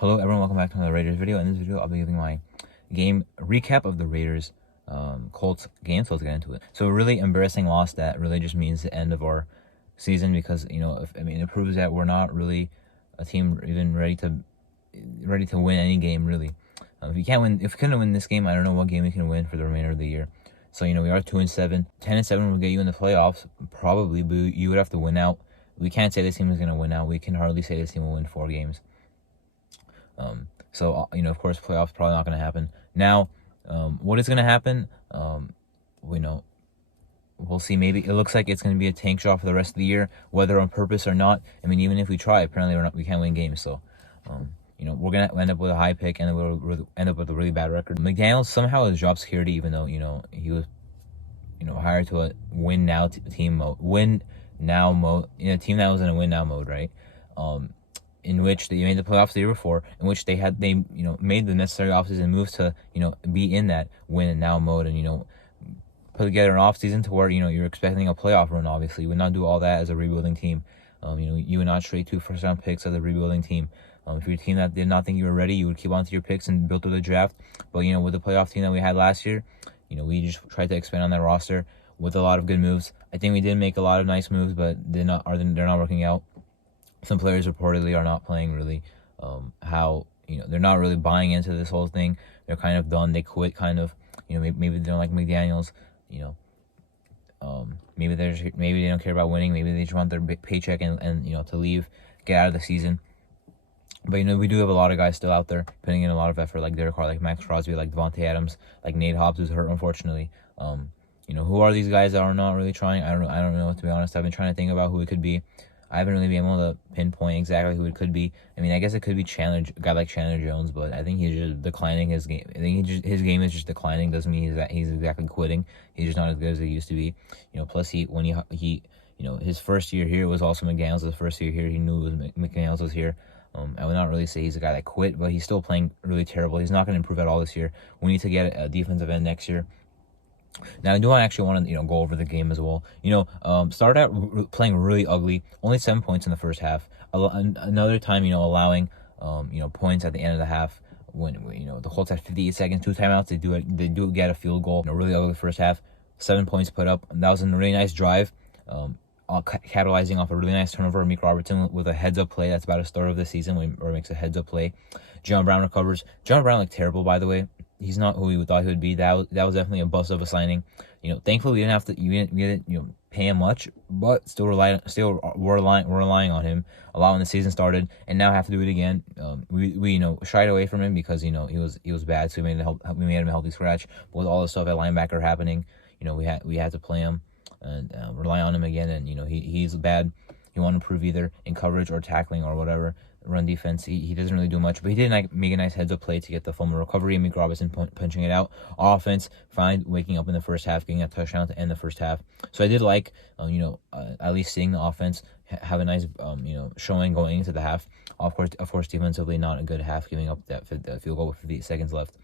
Hello everyone, welcome back to another Raiders video. In this video, I'll be giving my game recap of the Raiders Colts game, so let's get into it. So a really embarrassing loss that really just means the end of our season because, it proves that we're not really a team even ready to win any game, really. If we couldn't win this game, I don't know what game we can win for the remainder of the year. So, we are 2-7. 10-7 will get you in the playoffs, probably, but you would have to win out. We can't say this team is going to win out. We can hardly say this team will win 4 games. Of course, playoffs probably not going to happen. Now, what is going to happen? We'll see. Maybe it looks like it's going to be a tank job for the rest of the year, whether on purpose or not. I mean, even if we try, apparently we can't win games. So, we're going to end up with a high pick and we'll end up with a really bad record. McDaniels somehow is job security, even though, he was, hired to a win now team mode, win now mode, a team that was in a win now mode, right? In which they made the playoffs the year before, in which they made the necessary offseason moves to, be in that win and now mode and, put together an offseason to where, you're expecting a playoff run, obviously. You would not do all that as a rebuilding team. You would not trade 2 first-round picks as a rebuilding team. If you're a team that did not think you were ready, you would keep on to your picks and build through the draft. But, with the playoff team that we had last year, we just tried to expand on that roster with a lot of good moves. I think we did make a lot of nice moves, but they're not working out. Some players reportedly are not playing really they're not really buying into this whole thing. They're kind of done. They quit kind of. Maybe they don't like McDaniels. Maybe they don't care about winning. Maybe they just want their paycheck and to leave, get out of the season. But we do have a lot of guys still out there putting in a lot of effort, like Derek Carr, like Max Crosby, like Devontae Adams, like Nate Hobbs, who's hurt unfortunately. Who are these guys that are not really trying? I don't know, to be honest. I've been trying to think about who it could be. I haven't really been able to pinpoint exactly who it could be. I mean, I guess it could be a guy like Chandler Jones, but I think he's just declining his game. I think his game is just declining. Doesn't mean he's exactly quitting. He's just not as good as he used to be. Plus his first year here was also McDaniels' first year here. He knew it was McDaniels was here. I would not really say he's a guy that quit, but he's still playing really terrible. He's not going to improve at all this year. We need to get a defensive end next year. Now, I do actually want to, go over the game as well. Started out playing really ugly. Only 7 points in the first half. Another time, allowing, points at the end of the half. When the Colts had 58 seconds, 2 timeouts, they do get a field goal. Really ugly first half. 7 points put up. That was a really nice drive. Capitalizing off a really nice turnover of Meek Robertson with a heads-up play. That's about a start of the season where he makes a heads-up play. John Brown recovers. John Brown looked terrible, by the way. He's not who we thought he would be. That was definitely a bust of a signing. Thankfully we didn't have to we didn't pay him much, but we're relying on him a lot when the season started, and now have to do it again. We shied away from him because he was bad, so we made him a healthy scratch. But with all the stuff at linebacker happening, we had to play him and rely on him again, and he's bad. He won't improve either in coverage or tackling or whatever. Run defense, he doesn't really do much, but he did make a nice heads-up play to get the fumble recovery, and Meek Robinson punching it out. Offense, fine, waking up in the first half, getting a touchdown to end the first half. So I did like, at least seeing the offense have a nice, showing going into the half. Of course, defensively, not a good half, giving up that field goal with 58 seconds left.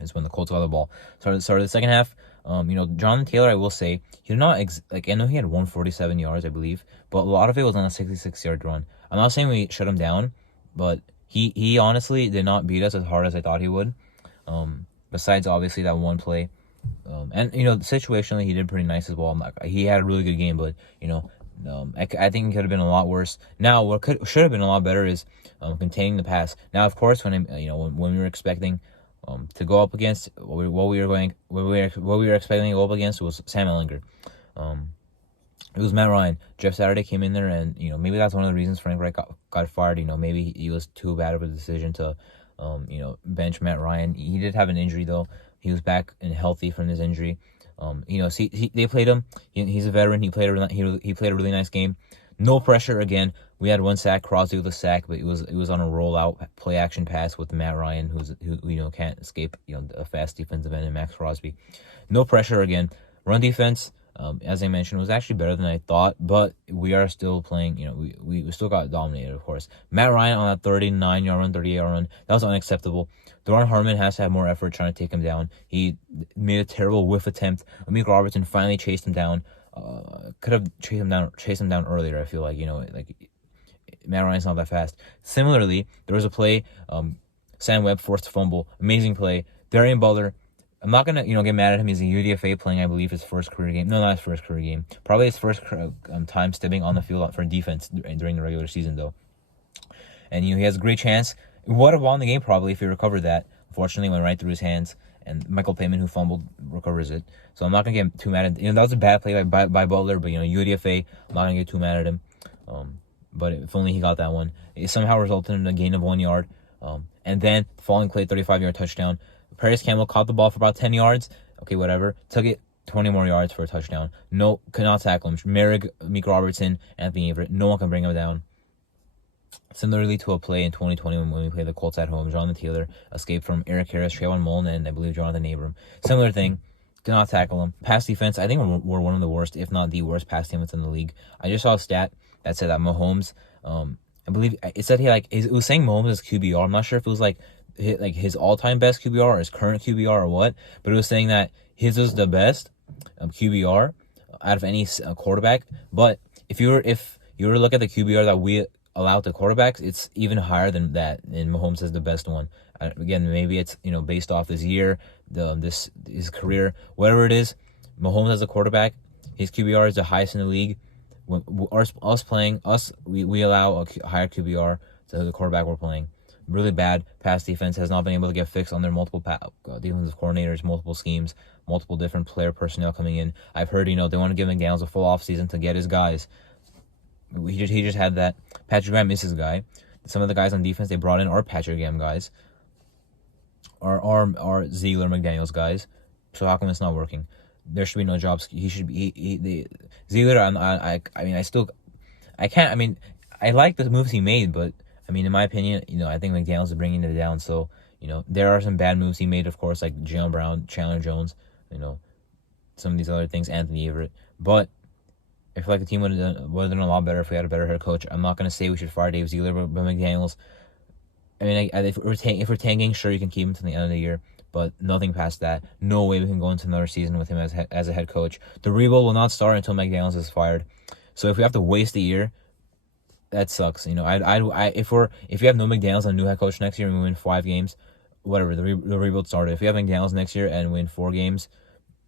Is when the Colts got the ball. Started the second half. Jonathan Taylor, I will say, he did not I know he had 147 yards, I believe, but a lot of it was on a 66-yard run. I'm not saying we shut him down, but he honestly did not beat us as hard as I thought he would. Besides obviously that one play, and situationally he did pretty nice as well. He had a really good game, but I think it could have been a lot worse. Now what should have been a lot better is containing the pass. Now of course when we were expecting to go up against what we were expecting to go up against was Sam Ehlinger. It was Matt Ryan. Jeff Saturday came in there, and maybe that's one of the reasons Frank Reich got fired. Maybe he was too bad of a decision to bench Matt Ryan. He did have an injury though. He was back and healthy from his injury. They played him. He's a veteran. He played a really nice game. No pressure again. We had 1 sack, Crosby with a sack, but it was on a rollout play action pass with Matt Ryan, who can't escape a fast defensive end, and Max Crosby. No pressure again. Run defense, as I mentioned, was actually better than I thought, but we are still playing. We still got dominated, of course. Matt Ryan on that 39-yard run, 38-yard run, that was unacceptable. Doran Harmon has to have more effort trying to take him down. He made a terrible whiff attempt. Meek Robertson finally chased him down. Could have chased him down earlier. I feel like Matt Ryan's not that fast. Similarly, there was a play, Sam Webb forced a fumble, amazing play. Darian Butler, I'm not gonna get mad at him. He's a UDFA playing, I believe, his first career game. No, not his first career game. Probably his first time stepping on the field for defense during the regular season though. And he has a great chance. Would have won the game probably if he recovered that. Unfortunately, went right through his hands. And Michael Pittman, who fumbled, recovers it. So I'm not gonna get too mad at that was a bad play by Butler, but UDFA, I'm not gonna get too mad at him. But if only he got that one. It somehow resulted in a gain of 1 yard. And then following play, 35-yard touchdown. Paris Campbell caught the ball for about 10 yards. Okay, whatever. Took it 20 more yards for a touchdown. No, could not tackle him. Merrick, Meek Robertson, Anthony Everett. No one can bring him down. Similarly to a play in 2020 when we played the Colts at home, Jonathan Taylor escaped from Eric Harris, Trayvon Mullen, and I believe Jonathan Abram. Similar thing. Did not tackle him. Pass defense, I think we're one of the worst, if not the worst pass defense in the league. I just saw a stat that said that Mahomes, I believe it said it was saying Mahomes is QBR. I'm not sure if it was like his all-time best QBR or his current QBR or what, but it was saying that his was the best QBR out of any quarterback. But if you were to look at the QBR that we allow to quarterbacks, it's even higher than that, and Mahomes is the best one. Again, maybe it's based off this year, his career, whatever it is. Mahomes as a quarterback, his QBR is the highest in the league. When we allow a higher QBR to the quarterback we're playing. Really bad pass defense has not been able to get fixed on their multiple defensive coordinators, multiple schemes, multiple different player personnel coming in. I've heard they want to give McDaniels a full offseason to get his guys. He just had that. Patrick Graham is his guy. Some of the guys on defense they brought in are Patrick Graham guys. Are Ziegler McDaniels guys. So how come it's not working? There should be no jobs. He should be Ziegler. I like the moves he made, but in my opinion, I think McDaniels is bringing it down. So there are some bad moves he made, of course, like Jalen Brown, Chandler Jones, some of these other things, Anthony Everett. But I feel like the team would have done a lot better if we had a better head coach. I'm not gonna say we should fire Dave Ziegler, but McDaniels. If we're tanking, sure, you can keep him to the end of the year, but nothing past that. No way we can go into another season with him as a head coach. The rebuild will not start until McDaniels is fired. So if we have to waste a year, that sucks. If you have no McDaniels and a new head coach next year and we win 5 games, whatever, the rebuild started. If we have McDaniels next year and win 4 games,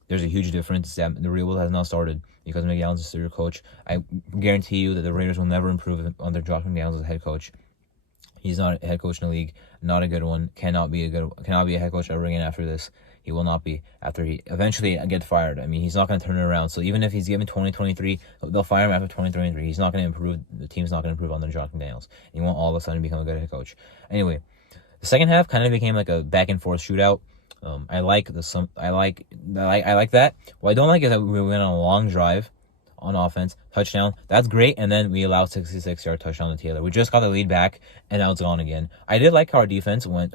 there's a huge difference that the rebuild has not started because McDaniels is your coach. I guarantee you that the Raiders will never improve under Josh McDaniels as head coach. He's not a head coach in the league, not a good one. Cannot be a head coach ever again after this. He will not be after he eventually get fired. He's not going to turn it around. So even if he's given 2023, they'll fire him after 2023. He's not going to improve. The team's not going to improve under Josh McDaniels. He won't all of a sudden become a good head coach. Anyway, the second half kind of became like a back and forth shootout. I like that. What I don't like is that we went on a long drive on offense, touchdown. That's great, and then we allowed 66-yard touchdown to Taylor. We just got the lead back, and now it's gone again. I did like how our defense went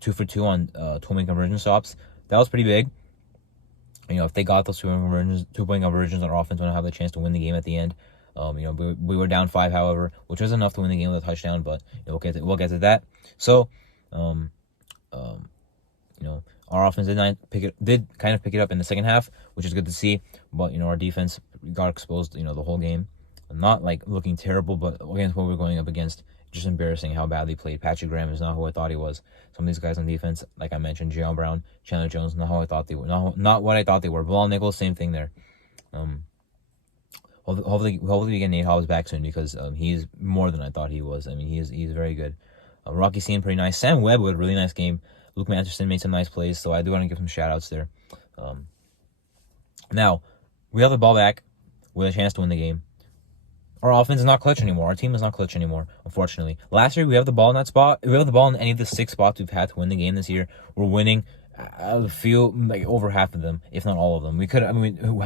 2 for 2 on 2-point conversion stops. That was pretty big. If they got those 2-point conversions on our offense, we're gonna have the chance to win the game at the end. We were down 5, however, which was enough to win the game with a touchdown, but we'll get to that. So, our offense did kind of pick it up in the second half, which is good to see. But our defense got exposed, the whole game. Not like looking terrible, but against what we're going up against, just embarrassing how bad they played. Patrick Graham is not who I thought he was. Some of these guys on defense, like I mentioned, Jalen Brown, Chandler Jones, not how I thought they were. Not what I thought they were. Bilal Nichols, same thing there. Hopefully we get Nate Hobbs back soon because he's more than I thought he was. He's very good. Rocky seemed pretty nice. Sam Webb with a really nice game. Luke Manderson made some nice plays, so I do want to give some shout-outs there. Now, we have the ball back with a chance to win the game. Our offense is not clutch anymore. Our team is not clutch anymore, unfortunately. Last year, we have the ball in that spot. We have the ball in any of the 6 spots we've had to win the game this year. We're winning. I feel like over half of them, if not all of them. How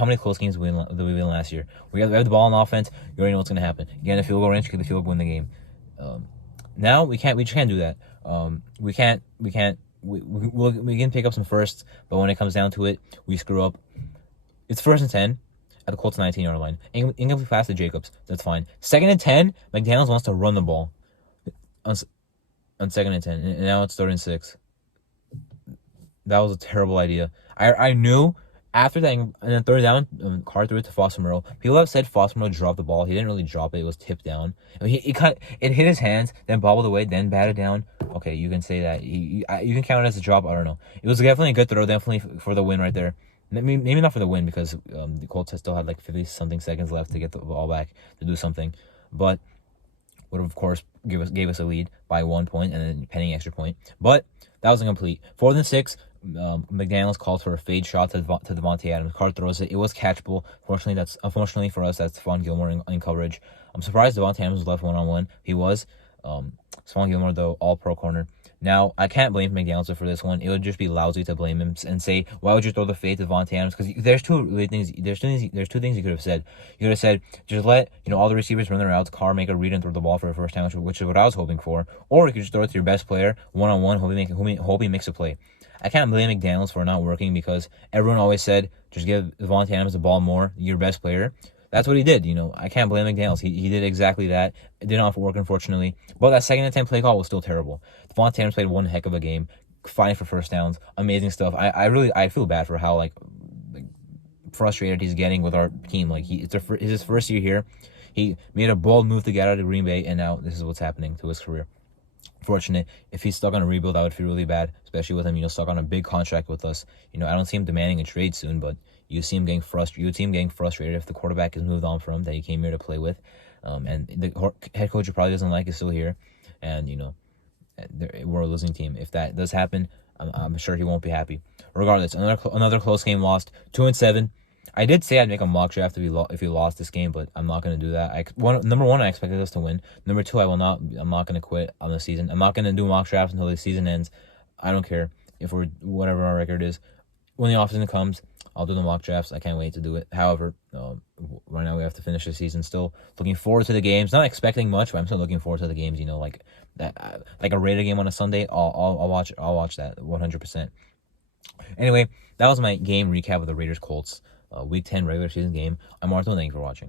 many close games did we win last year? We have the ball on offense. You already know what's going to happen. You get in the field goal range, you get the field goal, win the game. Now, we just can't do that. We can pick up some firsts, but when it comes down to it, we screw up. It's 1st and 10 at the Colts 19-yard line. Incomplete pass to Jacobs. That's fine. 2nd and 10, McDaniels wants to run the ball on 2nd and 10, and now it's 3rd and 6. That was a terrible idea. I knew After that, and then third down, Carr threw it to Foster Moreau. People have said Foster Moreau dropped the ball. He didn't really drop it. It was tipped down. I mean, it hit his hands, then bobbled away, then batted down. Okay, you can say that. You can count it as a drop. I don't know. It was definitely a good throw, definitely for the win right there. Maybe not for the win because the Colts still had like 50 something seconds left to get the ball back to do something, but would have, of course, gave us a lead by 1 point and then pending extra point. But that was incomplete. 4th and 6. McDaniels called for a fade shot to Devontae Adams. Carr throws it. It was catchable. Unfortunately for us, that's Stephon Gilmore in coverage. I'm surprised Devontae Adams was left 1-on-1. He was. Stephon Gilmore, though, all pro corner. Now, I can't blame McDaniels for this one. It would just be lousy to blame him and say, why would you throw the fade to Devontae Adams? Because there's two things you could have said. You could have said, just let all the receivers run their routes, Carr make a read and throw the ball for a first down, which is what I was hoping for. Or you could just throw it to your best player, 1-on-1, hope he makes a play. I can't blame McDaniels for not working because everyone always said, just give Devontae Adams the ball more, your best player. That's what he did, I can't blame McDaniels. He did exactly that. It did not work, unfortunately. But that 2nd and 10 play call was still terrible. Devontae Adams played one heck of a game, fighting for first downs, amazing stuff. I feel bad for how frustrated he's getting with our team. It's his first year here. He made a bold move to get out of Green Bay, and now this is what's happening to his career. Fortunate. If he's stuck on a rebuild, I would feel really bad, especially with him, stuck on a big contract with us. I don't see him demanding a trade soon, but you see him getting frustrated. You would see him getting frustrated if the quarterback is moved on from him that he came here to play with, and the head coach who probably doesn't like is still here, and we're a losing team. If that does happen, I'm sure he won't be happy. Regardless, another close game lost, 2-7. I did say I'd make a mock draft if we lost this game, but I'm not going to do that. Number one, I expected us to win. Number two, I'm not going to quit on the season. I'm not going to do mock drafts until the season ends. I don't care if we're whatever our record is. When the offseason comes, I'll do the mock drafts. I can't wait to do it. However, right now we have to finish the season. Still looking forward to the games. Not expecting much, but I'm still looking forward to the games. Like that, like a Raider game on a Sunday. I'll watch that 100%. Anyway, that was my game recap of the Raiders Colts. Week 10 regular season game. I'm Arthur. Thank you for watching.